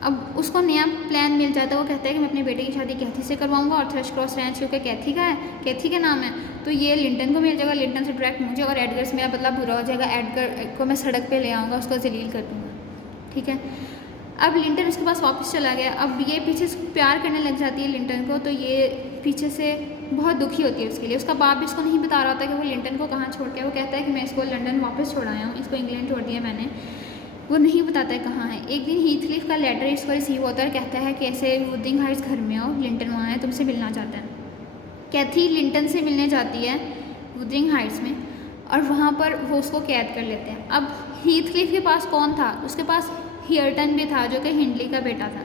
अब उसको नया प्लान मिल जाता है। वो कहता है कि मैं अपने बेटे की शादी कैथी से करवाऊंगा, और थ्रशक्रॉस ग्रैंज क्योंकि कैथी का है, कैथी का नाम है, तो ये लिंटन को मिल जाएगा, लिंटन से डायरेक्ट मुझे, और एडगर से मेरा बदला बुरा हो जाएगा, एडगर को मैं सड़क पे ले आऊँगा, उसको जलील कर दूँगा, ठीक है। अब लिंटन उसके पास वापस चला गया। अब ये पीछे से प्यार करने लग जाती है लिंटन को, तो ये पीछे से बहुत दुखी होती है उसके लिए। उसका बाप भी इसको नहीं बता रहा होता कि वो लिंटन को कहाँ छोड़ के, वो कहता है कि मैं इसको लंदन वापस छोड़ आया हूँ, इसको इंग्लैंड छोड़ दिया मैंने, वो नहीं बताता है कहाँ है। एक दिन हीथक्लिफ का लेटर इसको रिसीव होता है और कहता है कि ऐसे वुदरिंग हाइट्स घर में आओ, लिंटन वहाँ है, तुमसे मिलना चाहता है। कैथी लिंटन से मिलने जाती है वुदरिंग हाइट्स में, और वहाँ पर वो उसको कैद कर लेते हैं। अब हीथक्लिफ के पास कौन था, उसके पास हियरटन भी था, जो कि हिंडली का बेटा था।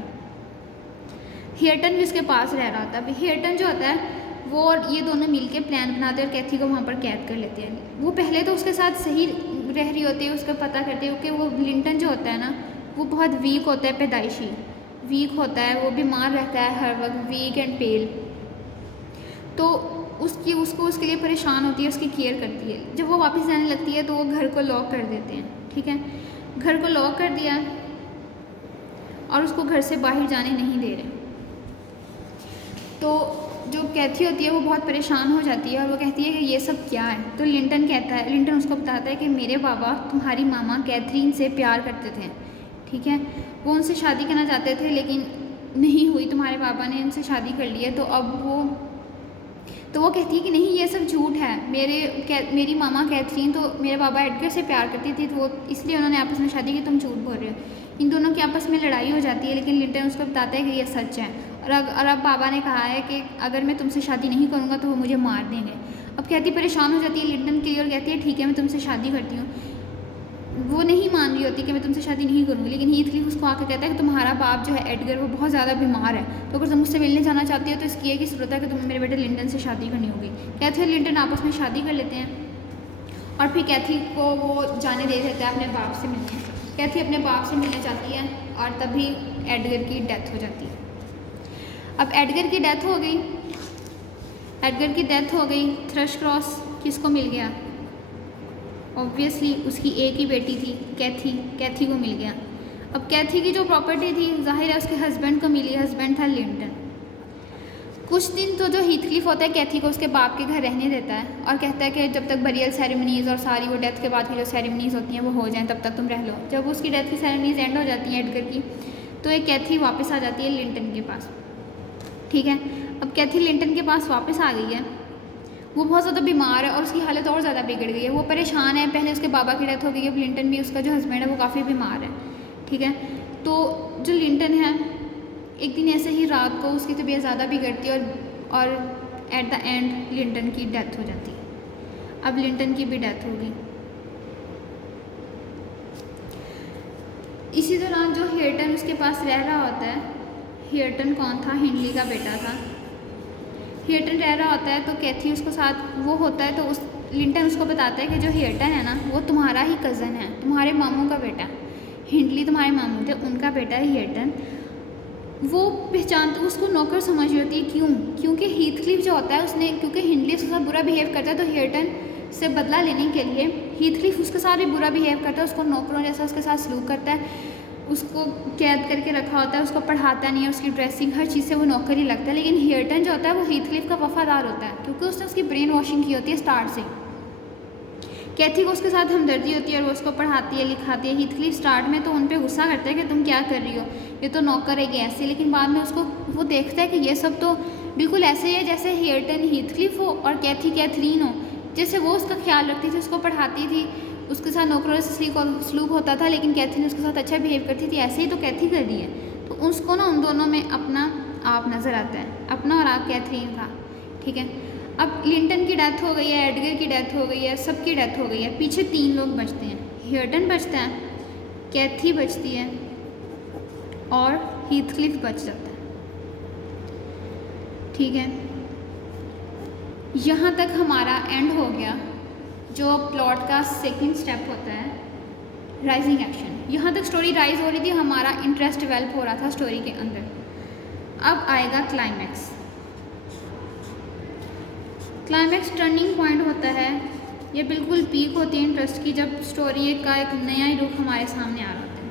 हेयरटन भी उसके पास रह रहा होता है। अभी हेयरटन जो होता है वो और ये दोनों मिलके प्लान बनाते हैं और कैथी को वहाँ पर कैद कर लेते हैं। वो पहले तो उसके साथ सही रह रही होती है, उसका पता करते हैं कि वो लिंटन जो होता है ना वो बहुत वीक होता है, पैदाइशी वीक होता है, वो बीमार रहता है हर वक्त, वीक एंड पेल। तो उसके लिए परेशान होती है, उसकी केयर करती है। जब वो वापस जाने लगती है तो वो घर को लॉक कर देते हैं, ठीक है, घर को लॉक कर दिया और उसको घर से बाहर जाने नहीं दे रहे। तो जो कैथी होती है वो बहुत परेशान हो जाती है और वो कहती है कि ये सब क्या है। तो लिंटन उसको बताता है कि मेरे बाबा तुम्हारी मामा कैथरीन से प्यार करते थे, ठीक है, वो उनसे शादी करना चाहते थे लेकिन नहीं हुई, तुम्हारे पापा ने उनसे शादी कर ली है। तो वो कहती है कि नहीं ये सब झूठ है, मेरी मामा कैथरीन तो मेरे बाबा एडगर से प्यार करती थी, तो वो इसलिए उन्होंने आपस में शादी की, तुम झूठ बोल रहे हो। इन दोनों की आपस में लड़ाई हो जाती है लेकिन लिंटन उसको बताता है कि ये सच है और अब बाबा ने कहा है कि अगर मैं तुमसे शादी नहीं करूँगा तो वो मुझे मार देंगे। अब कैथी परेशान हो जाती है लिंटन के लिए और कहती है ठीक है मैं तुमसे शादी करती हूँ। वो नहीं मान रही होती कि मैं तुमसे शादी नहीं करूँगी, लेकिन हीथक्लिफ उसको आकर कहता है कि तुम्हारा बाप जो है एडगर वो बहुत ज़्यादा बीमार है, तो अगर तुम मुझसे मिलने जाना चाहती हो तो इसकी एक ही ज़रूरत है कि तुम्हें मेरे बेटे लिंटन से शादी करनी होगी। कैथी और लिंटन आपस में शादी कर लेते हैं और फिर कैथी को वो जाने दे देता है अपने बाप से मिलने। कैथी अपने बाप से मिलने जाती है और तभी एडगर की डेथ हो जाती है। अब एडगर की डेथ हो गई, थ्रशक्रॉस किसको मिल गया? ऑब्वियसली उसकी एक ही बेटी थी कैथी को मिल गया। अब कैथी की जो प्रॉपर्टी थी जाहिर है उसके हस्बैंड को मिली, हस्बैंड था लिंटन। कुछ दिन तो जो हीथक्लिफ होता है कैथी को उसके बाप के घर रहने देता है और कहता है कि जब तक बरियल सेरेमनीज़ और सारी वो डेथ के बाद की जो सेरेमनीज़ होती हैं वो हो जाएं तब तक तुम रह लो। जब उसकी डेथ की सेरेमनीज़ एंड हो जाती हैं एडगर की, तो एक कैथी वापस आ जाती है लिंटन के पास, ठीक है। अब कैथी लिंटन के पास वापस आ गई है, वो बहुत ज़्यादा बीमार है और उसकी हालत और ज़्यादा बिगड़ गई है, वो परेशान है। पहले उसके बाबा की डेथ हो गई है, अब लिंटन भी उसका जो हस्बैंड है वो काफ़ी बीमार है, ठीक है। तो जो लिंटन है एक दिन ऐसे ही रात को उसकी तबीयत ज़्यादा बिगड़ती है और एट द एंड लिंटन की डेथ हो जाती है। अब लिंटन की भी डेथ होगी। इसी दौरान जो हेयरटन उसके पास रह रहा होता है, हेयरटन कौन था? हिंडली का बेटा था। हेयरटन रह रहा होता है तो कैथी उसको साथ वो होता है, तो लिंटन उसको बताता है कि जो हेयरटन है ना वो तुम्हारा ही कज़न है, तुम्हारे मामू का बेटा। हिंडली तुम्हारे मामू थे, उनका बेटा है हेयरटन। वो पहचानते, उसको नौकर समझ रही होती है। क्यों? क्योंकि हीथक्लिफ जो होता है उसने, क्योंकि हिंडली उसके साथ बुरा बिहेव करता है तो हेयरटन से बदला लेने के लिए हीथक्लिफ उसके साथ भी बुरा बिहेव करता है, उसको नौकरों जैसा उसके साथ सलूक करता है, उसको कैद करके रखा होता है, उसको पढ़ाता नहीं है, उसकी ड्रेसिंग हर चीज़ से वो नौकर ही लगता है। लेकिन हेयरटन जो होता है वो हीथक्लिफ का वफादार होता है क्योंकि उसने उसकी ब्रेन वॉशिंग की होती है स्टार्ट से। कैथी को उसके साथ हमदर्दी होती है और वो उसको पढ़ाती है लिखाती है। हीथक्लिफ स्टार्ट में तो उन पर गुस्सा करता है कि तुम क्या कर रही हो, ये तो नौकर है ऐसे, लेकिन बाद में उसको वो देखता है कि ये सब तो बिल्कुल ऐसे ही है जैसे हेयरटन हीथक्लिफ हो और कैथी कैथरीन हो। जैसे वो उसका ख्याल रखती थी, उसको पढ़ाती थी, उसके साथ नौकरों से सलूक होता था, लेकिन कैथी ने उसके साथ अच्छा बिहेव करती थी, ऐसे ही तो कैथी कर रही है। तो उसको ना उन दोनों में अपना आप नज़र आता है, अपना और आप कैथरीन का, ठीक है। अब लिंटन की डेथ हो गई है, एडगर की डेथ हो गई है, सबकी डेथ हो गई है। पीछे 3 लोग बचते हैं, हेयरटन बचता है, कैथी बचती है और हीथक्लिफ बच जाता है, ठीक है। यहाँ तक हमारा एंड हो गया। जो प्लॉट का सेकंड स्टेप होता है राइजिंग एक्शन, यहाँ तक स्टोरी राइज हो रही थी, हमारा इंटरेस्ट डेवलप हो रहा था स्टोरी के अंदर। अब आएगा क्लाइमैक्स। क्लाइमैक्स टर्निंग पॉइंट होता है, ये बिल्कुल पीक होती है इंटरेस्ट की, जब स्टोरी का एक नया ही रूप हमारे सामने आ रहा होता है।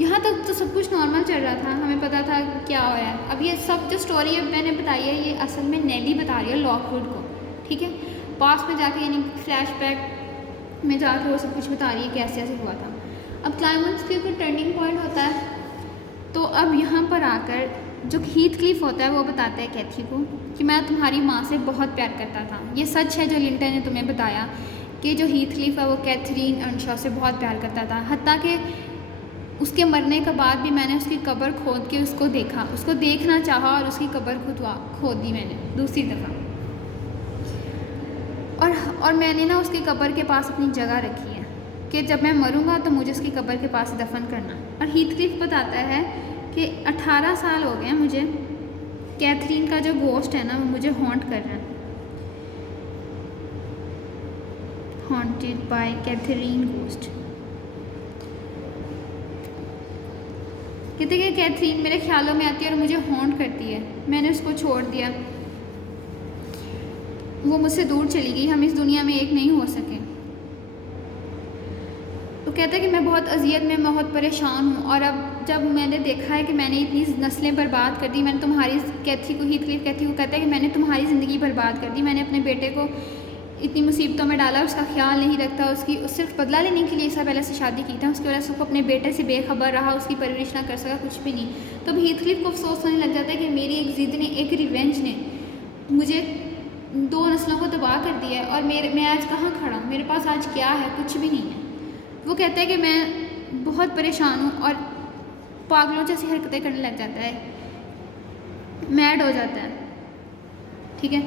यहाँ तक तो सब कुछ नॉर्मल चल रहा था, हमें पता था क्या हो रहा है। अब ये सब जो स्टोरी है मैंने बताई है, ये असल में नेली बता रही है लॉकवुड को, ठीक है। पास में जाके यानी फ्लैशबैक में जाके वो सब कुछ बता रही है कैसे ऐसे हुआ था। अब क्लाइमैक्स के ऊपर टर्निंग पॉइंट होता है, तो अब यहाँ पर आकर जो हीथक्लिफ होता है वो बताता है कैथी को कि मैं तुम्हारी माँ से बहुत प्यार करता था। ये सच है जो लिंटन ने तुम्हें बताया कि जो हीथक्लिफ है वो कैथरीन अर्नशॉ से बहुत प्यार करता था, हत्ता कि उसके मरने के बाद भी मैंने उसकी कब्र खोद के उसको देखा, उसको देखना चाहा और उसकी कब्र खोद दी मैंने दूसरी दफ़ा, और मैंने ना उसकी कब्र के पास अपनी जगह रखी है कि जब मैं मरूंगा तो मुझे उसकी कब्र के पास दफन करना। और हीथक्लिफ बताता है कि 18 साल हो गए मुझे कैथरीन का जो घोस्ट है ना वो मुझे हॉन्ट कर रहा है। Haunted by Catherine ghost. कहते कि कैथरीन मेरे ख्यालों में आती है और मुझे हॉन्ट करती है। मैंने उसको छोड़ दिया, वो मुझसे दूर चली गई, हम इस दुनिया में एक नहीं हो सके। तो कहता है कि मैं बहुत अजियत में, बहुत परेशान हूँ, और अब जब मैंने देखा है कि मैंने इतनी नस्लें बर्बाद कर दी, मैंने तुम्हारी कैथी को, हीथक्लिफ कैथी को कहता है कि मैंने तुम्हारी ज़िंदगी बर्बाद कर दी, मैंने अपने बेटे को इतनी मुसीबतों में डाला, उसका ख्याल नहीं रखता, उसकी सिर्फ बदला लेने के लिए इससे पहले से शादी की था, उसकी वजह से उसको अपने बेटे से बेखबर रहा, उसकी परवरिश ना कर सका, कुछ भी नहीं। तब हीथक्लिफ को अफसोस होने लग जाता है कि मेरी एक ज़िद ने, एक रिवेंज ने मुझे 2 नस्लों को तबाह कर दिया है, और मैं आज कहाँ खड़ा हूँ, मेरे पास आज क्या है, कुछ भी नहीं है। वो कहता है कि मैं बहुत परेशान हूँ, और पागलों जैसी हरकतें करने लग जाता है, मैड हो जाता है। ठीक है,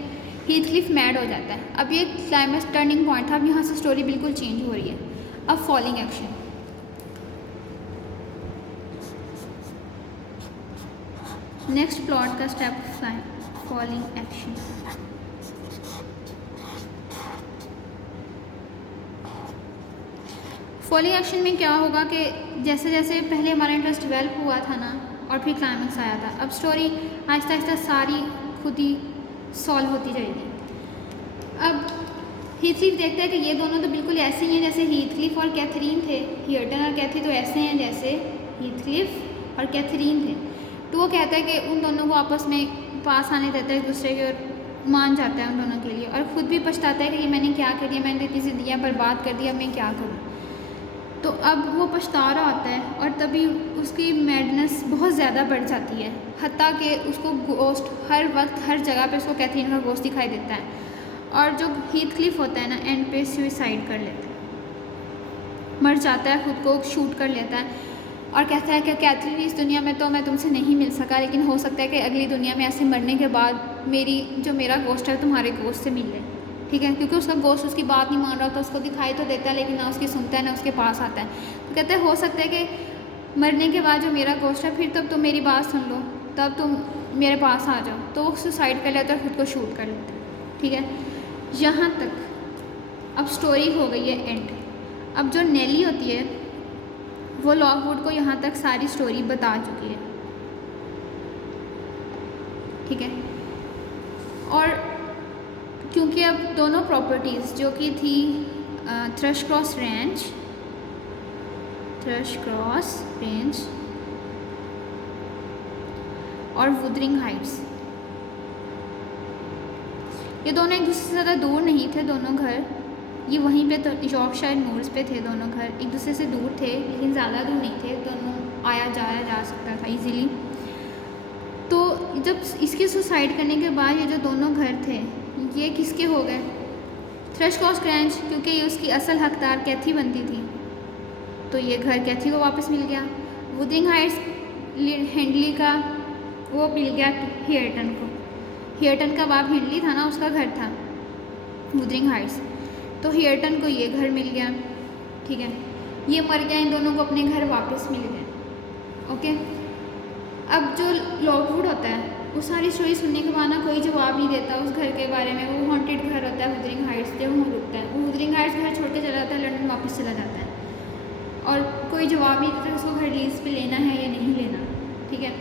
हीथक्लिफ मैड हो जाता है। अब ये क्लाइमेक्स टर्निंग पॉइंट था, अब यहाँ से स्टोरी बिल्कुल चेंज हो रही है। अब फॉलिंग एक्शन। नेक्स्ट प्लॉट का step, falling action. Falling action में क्या होगा कि जैसे जैसे पहले हमारा इंटरेस्ट डेवलप हुआ था ना, और फिर क्लाइमेक्स आया था, अब स्टोरी आहिस्ता आहिस्ता सारी खुद ही सॉल्व होती जाएगी। अब हीथक्लिफ देखता है कि ये दोनों तो बिल्कुल ऐसे ही हैं जैसे हीथक्लिफ और कैथरीन थे। हियर्टन और कैथी तो ऐसे हैं जैसे हीथक्लिफ और कैथरीन थे। तो वो कहता है कि उन दोनों को आपस में पास आने देता है एक दूसरे के, और मान जाता है उन दोनों के लिए, और ख़ुद भी पछताता है कि ये मैंने क्या कर दिया, मैंने इतनी ज़िंदगियाँ बर्बाद कर दी, अब मैं क्या करूँ। तो अब वो पछता रहा होता है, और तभी उसकी मैडनेस बहुत ज़्यादा बढ़ जाती है, हत्ता कि उसको गोस्ट हर वक्त हर जगह पे उसको कैथरीन का गोस्ट दिखाई देता है। और जो हीथक्लिफ होता है ना, एंड पे सुसाइड कर लेता है, मर जाता है, ख़ुद को शूट कर लेता है, और कहता है कि कैथरीन इस दुनिया में तो मैं तुमसे नहीं मिल सका, लेकिन हो सकता है कि अगली दुनिया में ऐसे मरने के बाद मेरा गोस्ट है तुम्हारे गोस्ट से मिल ले। ठीक है, क्योंकि उसका गोस्ट उसकी बात नहीं मान रहा होता, उसको दिखाई तो देता है लेकिन ना उसकी सुनता है ना उसके पास आता है। तो कहते हैं हो सकता है कि मरने के बाद जो मेरा गोस्ट है, फिर तब तुम मेरी बात सुन लो, तब तुम मेरे पास आ जाओ। तो वो सुसाइड कर लेता है, खुद को शूट कर लेता है। ठीक है, यहाँ तक अब स्टोरी हो गई है एंड। अब जो नेली होती है वो लॉकवुड को यहाँ तक सारी स्टोरी बता चुकी है। ठीक है, और क्योंकि अब दोनों प्रॉपर्टीज़ जो कि थी थ्रशक्रॉस रेंज और वुदरिंग हाइट्स, ये दोनों एक दूसरे से ज़्यादा दूर नहीं थे। दोनों घर ये वहीं पे यॉर्कशायर मूर्स पे थे। दोनों घर एक दूसरे से दूर थे लेकिन ज़्यादा दूर नहीं थे, दोनों आया जाया जा सकता था इजीली। तो जब इसके सुसाइड करने के बाद ये जो दोनों घर थे ये किसके हो गए? थ्रशक्रॉस रेंज, क्योंकि ये उसकी असल हकदार कैथी बनती थी, तो ये घर कैथी को वापस मिल गया। वुदरिंग हाइट्स हेंडली का वो मिल गया हियर्टन को। हियर्टन का बाप हेंडली था ना, उसका घर था वुदरिंग हाइट्स, तो हियर्टन को ये घर मिल गया। ठीक है, ये मर गया, इन दोनों को अपने घर वापस मिल गए। ओके, अब जो लॉकवुड होता है वो सारी स्टोरी सुनने के बाद ना कोई जवाब नहीं देता उस घर के बारे में। वो हॉन्टेड घर होता है वुदरिंग हाइट्स, जब वहाँ रुकता है वो वुदरिंग हाइट्स घर छोड़ के चला जाता है, लंदन वापस चला जाता है, और कोई जवाब नहीं देता उसको घर लीज पे लेना है या नहीं लेना। ठीक है,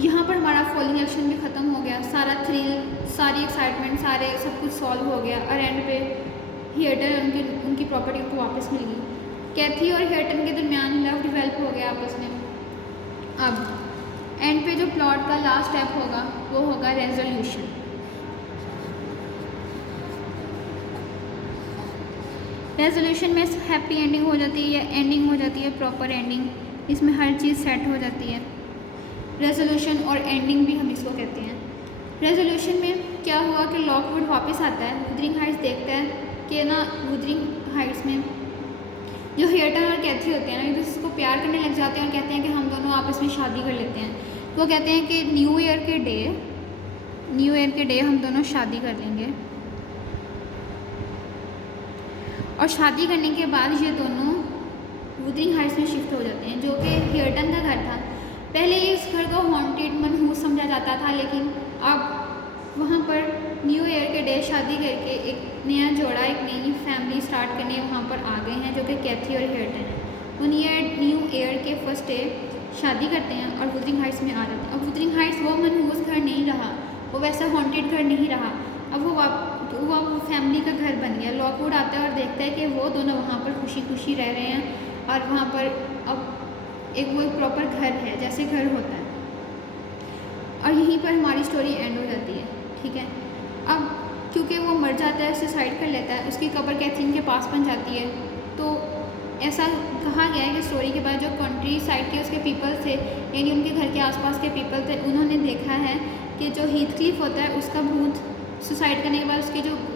यहाँ पर हमारा फॉलिंग एक्शन भी ख़त्म हो गया, सारा थ्रिल, सारी एक्साइटमेंट, सारे सब कुछ सॉल्व हो गया, और एंड पे हियर्टन उनकी प्रॉपर्टी उनको वापस मिल गई। कैथी और हियर्टन के दरमियान लव डिवेल्प हो गया आपस में। अब एंड पे जो प्लॉट का लास्ट स्टेप होगा वो होगा रेजोल्यूशन। रेजोल्यूशन में हैप्पी एंडिंग हो जाती है या एंडिंग हो जाती है प्रॉपर एंडिंग, इसमें हर चीज़ सेट हो जाती है। रेजोल्यूशन और एंडिंग भी हम इसको कहते हैं। रेजोल्यूशन में क्या हुआ कि लॉकवुड वापस आता है, वुदरिंग हाइट्स देखता है कि ना वुदरिंग हाइट्स में जो हियर्टन और कैथी होते हैं ना एक दूसरे को प्यार करने लग जाते हैं और कहते हैं कि हम दोनों आपस में शादी कर लेते हैं। वो कहते हैं कि न्यू ईयर के डे हम दोनों शादी कर लेंगे, और शादी करने के बाद ये दोनों वुदरिंग हाइट्स में शिफ्ट हो जाते हैं, जो कि हियर्टन का घर था। पहले इस घर को हॉन्टेड मनहूस समझा जाता था, लेकिन अब वहाँ पर न्यू ईयर के डे शादी करके एक नया जोड़ा, एक नई फैमिली स्टार्ट करने वहाँ पर आ गए हैं, जो कि कैथी और हेर्टन है। वो न्यू ईयर के फर्स्ट डे शादी करते हैं और वुदरिंग हाइट्स में आ जाते हैं। अब वुदरिंग हाइट्स वो मनहूस घर नहीं रहा, वो वैसा हॉन्टेड घर नहीं रहा। अब वो फैमिली का घर बन गया। लॉकवुड आता है और देखता है कि वो दोनों वहाँ पर खुशी खुशी रह रहे हैं और वहाँ पर अब एक वो प्रॉपर घर है, जैसे घर होता है। और यहीं पर हमारी स्टोरी एंड हो जाती है, ठीक है। अब क्योंकि वो मर जाता है, सुसाइड कर लेता है, उसकी कब्र कैथरीन के पास बन जाती है। तो ऐसा कहा गया है कि स्टोरी के बाद जो कंट्री साइड के उसके पीपल थे, यानी उनके घर के आसपास के पीपल थे, उन्होंने देखा है कि जो हीथक्लिफ होता है उसका भूत सुसाइड करने के बाद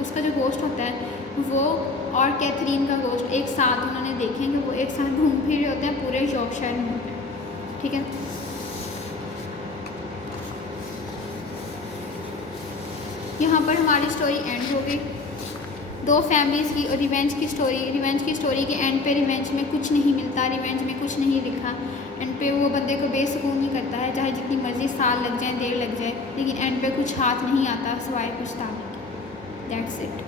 उसका जो गोश्त होता है, वो और कैथरीन का गोश्त एक साथ उन्होंने देखे हैं कि वो एक साथ घूम फिर रहे होते हैं पूरे यॉर्कशायर में होते हैं, ठीक है। यहाँ पर हमारी स्टोरी एंड हो गई। दो फैमिलीज़ की रिवेंज की स्टोरी के एंड पे रिवेंज में कुछ नहीं मिलता, रिवेंज में कुछ नहीं लिखा। एंड पे वो बंदे को बेसुकून ही करता है, चाहे जितनी मर्जी साल लग जाए, देर लग जाए, लेकिन एंड पे कुछ हाथ नहीं आता सिवाय कुछ ताकि। That's it.